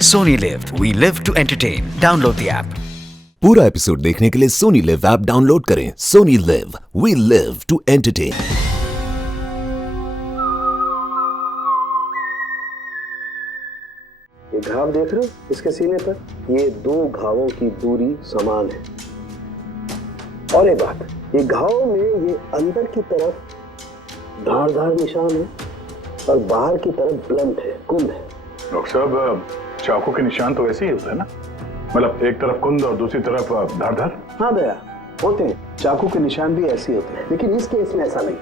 Sony Live. We live to entertain. Download the app. पूरा episode देखने के लिए सोनी लिव ऐप डाउनलोड करें। Sony Liv, we live to entertain. ये घाव देख रहे हो इसके सीने पर? ये दो घावों की दूरी समान है। और एक बात, ये घाव में ये अंदर की तरफ धारदार निशान है और बाहर की तरफ ब्लंट है, कुंद है। डॉक्टर साहब, चाकू के निशान तो वैसे ही होते हैं ना? मतलब एक तरफ कुंद और दूसरी तरफ धारदार। हाँ दया, होते हैं, चाकू के निशान भी ऐसे होते हैं, लेकिन इस केस में ऐसा नहीं।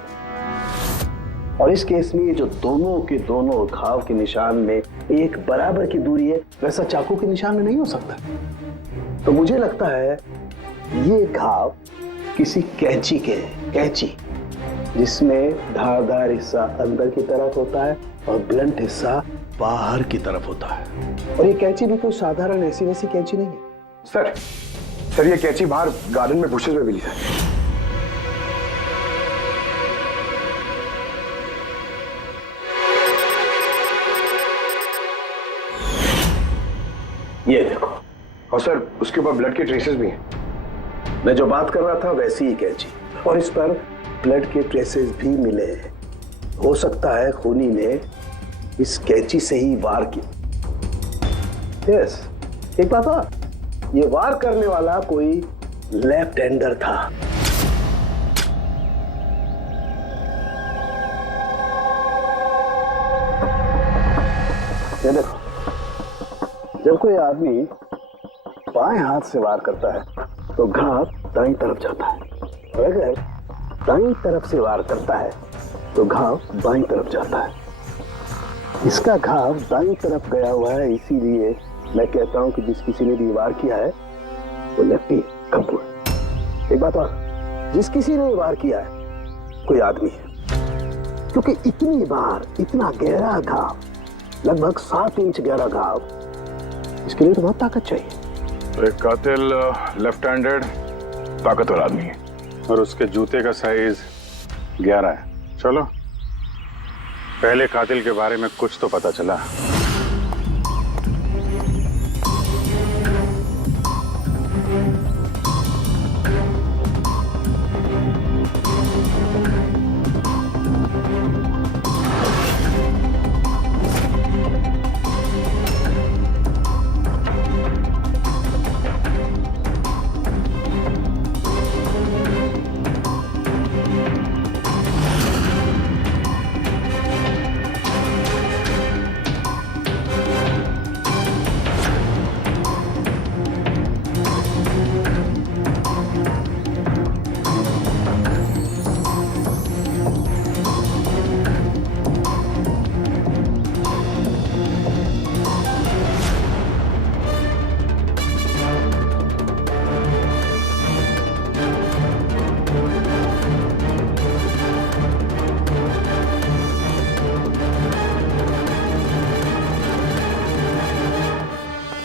और इस केस में जो दोनों के दोनों घाव के निशान में एक बराबर की दूरी है, वैसा चाकू के निशान में नहीं हो सकता। तो मुझे लगता है ये घाव किसी कैंची के हैं, कैंची जिसमें धारदार हिस्सा अंदर की तरफ होता है और ब्लंट हिस्सा बाहर की तरफ होता है। और ये कैंची भी कोई साधारण ऐसी वैसी कैंची नहीं है। सर ये कैंची बाहर गार्डन में बुशेस में मिली है। ये देखो। और सर उसके ऊपर ब्लड के ट्रेसेस भी हैं। मैं जो बात कर रहा था वैसी ही कैंची, और इस पर ब्लड के ट्रेसेस भी मिले हैं। हो सकता है खूनी ने इस कैंची से ही वार किया। यस, एक बात और, ये वार करने वाला कोई लेफ्ट हैंडर था। ये देखो, जब कोई आदमी बाएं हाथ से वार करता है तो घाव दाईं तरफ जाता है, और अगर दाईं तरफ से वार करता है तो घाव बाईं तरफ जाता है। इसका घाव दाईं तरफ गया हुआ है, इसीलिए मैं कहता हूं कि जिस किसी ने भी वार किया है वो लेफ्टी कपूर। एक बात और, जिस किसी ने वार किया है कोई आदमी है, क्योंकि इतनी बार इतना गहरा घाव, लगभग 7 इंच गहरा घाव, इसके लिए तो बहुत ताकत चाहिए। एक कातिल लेफ्ट हैंडेड ताकतवर आदमी है और उसके जूते का साइज 11 है। चलो पहले कातिल के बारे में कुछ तो पता चला।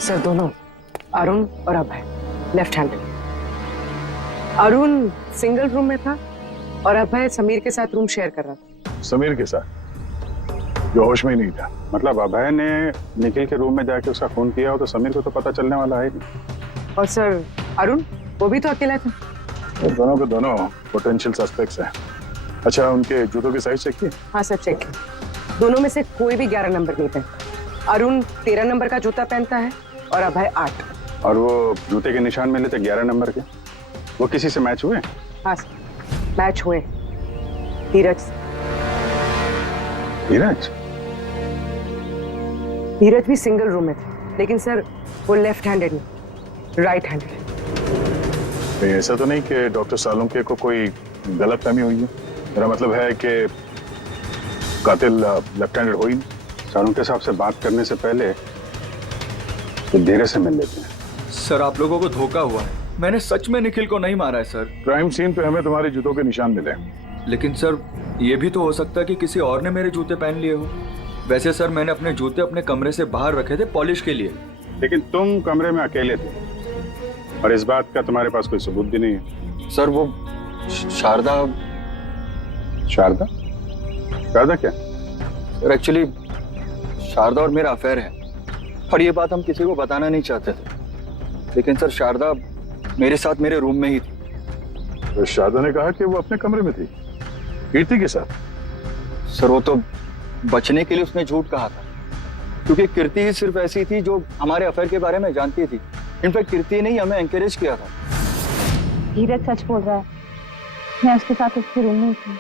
सर दोनों, अरुण और Abhay, left handed. Arun single room में था और अभय समीर के साथ रूम शेयर कर रहा था। समीर के साथ, जो होश में ही नहीं था। मतलब अभय ने निखिल के रूम में जाके उसका खून किया हो तो समीर को तो पता चलने वाला है नहीं। और सर अरुण, वो भी तो अकेला था। दोनों के दोनों पोटेंशियल सस्पेक्ट्स हैं। अच्छा, उनके जूतों की साइज चेक की? हाँ सर, चेक किया। दोनों में से कोई भी 11 नंबर नहीं पहनता। अरुण 13 नंबर का जूता पहनता है और अभय 8। और वो जूते के निशान मिले थे 11 नंबर के, वो किसी से मैच हुए? हाँ सर, मैच हुए। धीरज। धीरज? धीरज भी सिंगल रूम में थे, लेकिन सर वो लेफ्ट हैंडेड नहीं, राइट हैंडेड। ऐसा तो नहीं कि डॉक्टर सालुंके को कोई गलतफहमी हुई है? मेरा मतलब है कि कातिल लेफ्ट हैंडेड हो ही नहीं। सालुंके साहब से बात करने से पहले तो धीरे से मिल लेते हैं। सर आप लोगों को धोखा हुआ है, मैंने सच में निखिल को नहीं मारा है सर। क्राइम सीन पे हमें तुम्हारे जूतों के निशान मिले। लेकिन सर ये भी तो हो सकता है कि किसी और ने मेरे जूते पहन लिए हो। वैसे सर मैंने अपने जूते अपने कमरे से बाहर रखे थे पॉलिश के लिए। लेकिन तुम कमरे में अकेले थे और इस बात का तुम्हारे पास कोई सबूत भी नहीं है। सर वो शारदा। शारदा? शारदा क्या? सर एक्चुअली शारदा और मेरा अफेयर है। और ये बात हम किसी को बताना नहीं चाहते थे, लेकिन सर शारदा मेरे साथ मेरे रूम में ही थी। तो शारदा ने कहा कि वो अपने कमरे में थी कीर्ति के साथ। सर वो तो बचने के लिए उसने झूठ कहा था, क्योंकि कीर्ति ही सिर्फ ऐसी थी जो हमारे अफेयर के बारे में जानती थी। इनफैक्ट कीर्ति ने ही हमें एंकरेज किया था। धीरज सच बोल रहा है, मैं उसके साथ उसके रूम में थी।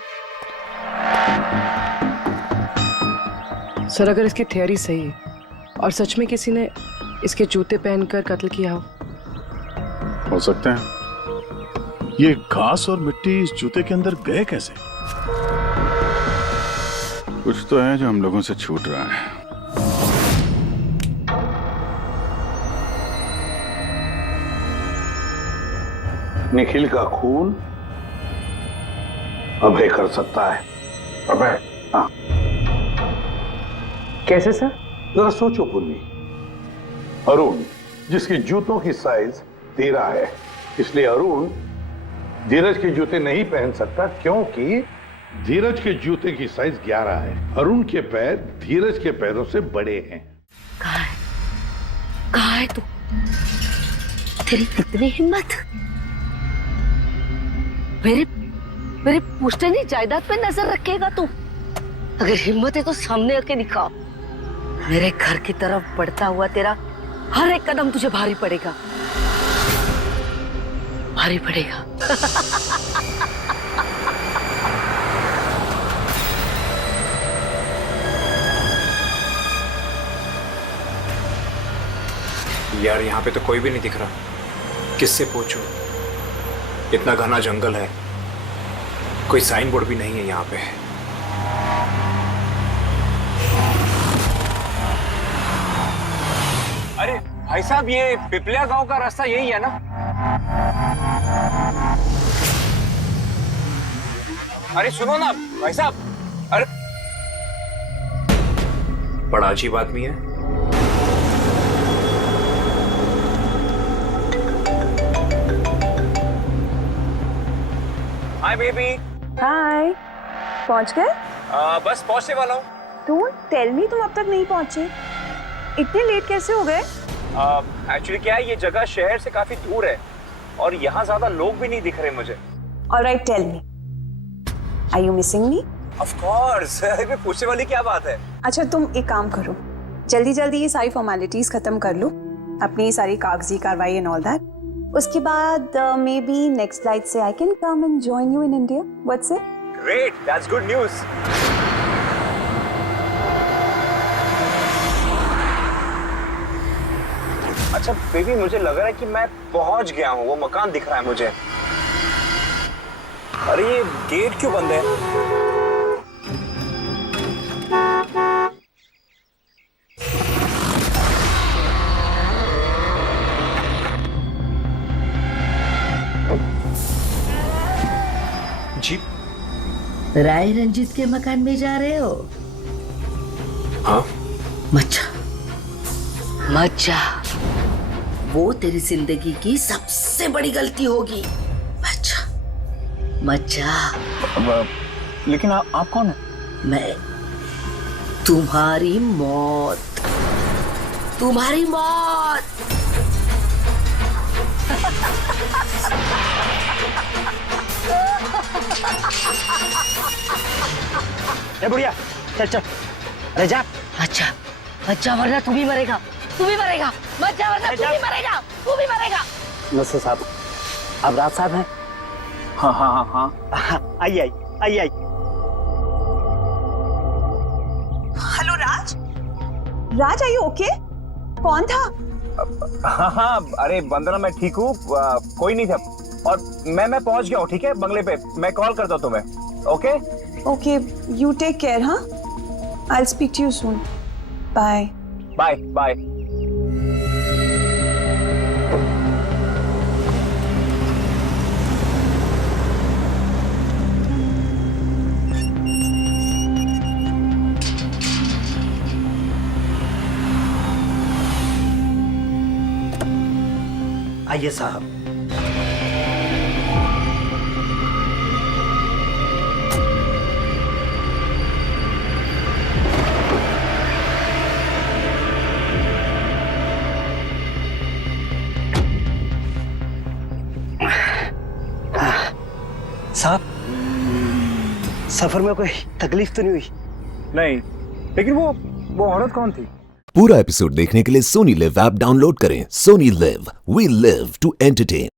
सर अगर इसकी थियरी सही है और सच में किसी ने इसके जूते पहनकर कत्ल किया हो सकते हैं। ये घास और मिट्टी इस जूते के अंदर गए कैसे? कुछ तो है जो हम लोगों से छूट रहा है। निखिल का खून अभय कर सकता है। अभय? हाँ। कैसे सर? जरा सोचो पूर्वी। अरुण जिसकी जूतों की साइज 13 है, इसलिए अरुण धीरज के जूते नहीं पहन सकता, क्योंकि धीरज के जूते की साइज 11 है। अरुण के पैर धीरज के पैरों से बड़े हैं। कहाँ है तू? तेरी कितनी हिम्मत! मेरे पुश्तैनी जायदाद पे नजर रखेगा तू? अगर हिम्मत है तो सामने आके दिखा। मेरे घर की तरफ बढ़ता हुआ तेरा हर एक कदम तुझे भारी पड़ेगा, भारी पड़ेगा। यार यहाँ पे तो कोई भी नहीं दिख रहा, किससे पूछूं? इतना घना जंगल है, कोई साइन बोर्ड भी नहीं है यहाँ पे। अरे भाई साहब, ये पिपलिया गांव का रास्ता यही है ना? अरे सुनो ना भाई साहब, अरे बड़ा अजीब आदमी है। Hi baby. हाय, पहुंच गए? बस पहुंचने वाला हूँ। डोंट टेल मी तुम अब तक नहीं पहुंचे। इतने लेट कैसे हो गए? एक्चुअली क्या है, ये जगह शहर से काफी दूर है और यहाँ ज्यादा लोग भी नहीं दिख रहे मुझे। Alright, tell me, are you missing me? Of course. पूछने वाली क्या बात है? अच्छा तुम एक काम करो, जल्दी जल्दी ये सारी फॉर्मेलिटीज खत्म कर लो, अपनी सारी कागजी कार्रवाई एंड ऑल दैट। उसके बाद मे बी नेक्स्ट फ्लाइट से I can come and join you in India. What's it? Great, that's good news. अच्छा बेबी, मुझे लग रहा है कि मैं पहुंच गया हूँ, वो मकान दिख रहा है मुझे। अरे ये गेट क्यों बंद है? जी? राय रंजीत के मकान में जा रहे हो? हाँ। मच्छा, मच्छा, वो तेरी जिंदगी की सबसे बड़ी गलती होगी। मच्छा, मच्छा। लेकिन आप कौन है? मैं तुम्हारी मौत, तुम्हारी मौत। ए बुढ़िया, चल चल, अरे जा। अच्छा, अच्छा, वरना तू भी मरेगा, तू भी मरेगा। मच्छा, वरना तू भी मरेगा, तू भी मरेगा। नसर साहब, आप राज साहब हैं? हाँ हाँ हाँ हाँ, I I I I. Hello Raj, Raj, are you okay? कौन था? हाँ हाँ, अरे वंदना मैं ठीक हूँ, कोई नहीं था और मैं पहुंच गया हूँ, ठीक है, बंगले पे। मैं कॉल करता हूँ तुम्हें। Okay okay, you take care. हाँ, I will speak to you soon. Bye bye bye. आइए साहब। साहब सफर में कोई तकलीफ तो नहीं हुई? नहीं, लेकिन वो औरत कौन थी? पूरा एपिसोड देखने के लिए सोनी लिव ऐप डाउनलोड करें। Sony Liv, we live to entertain.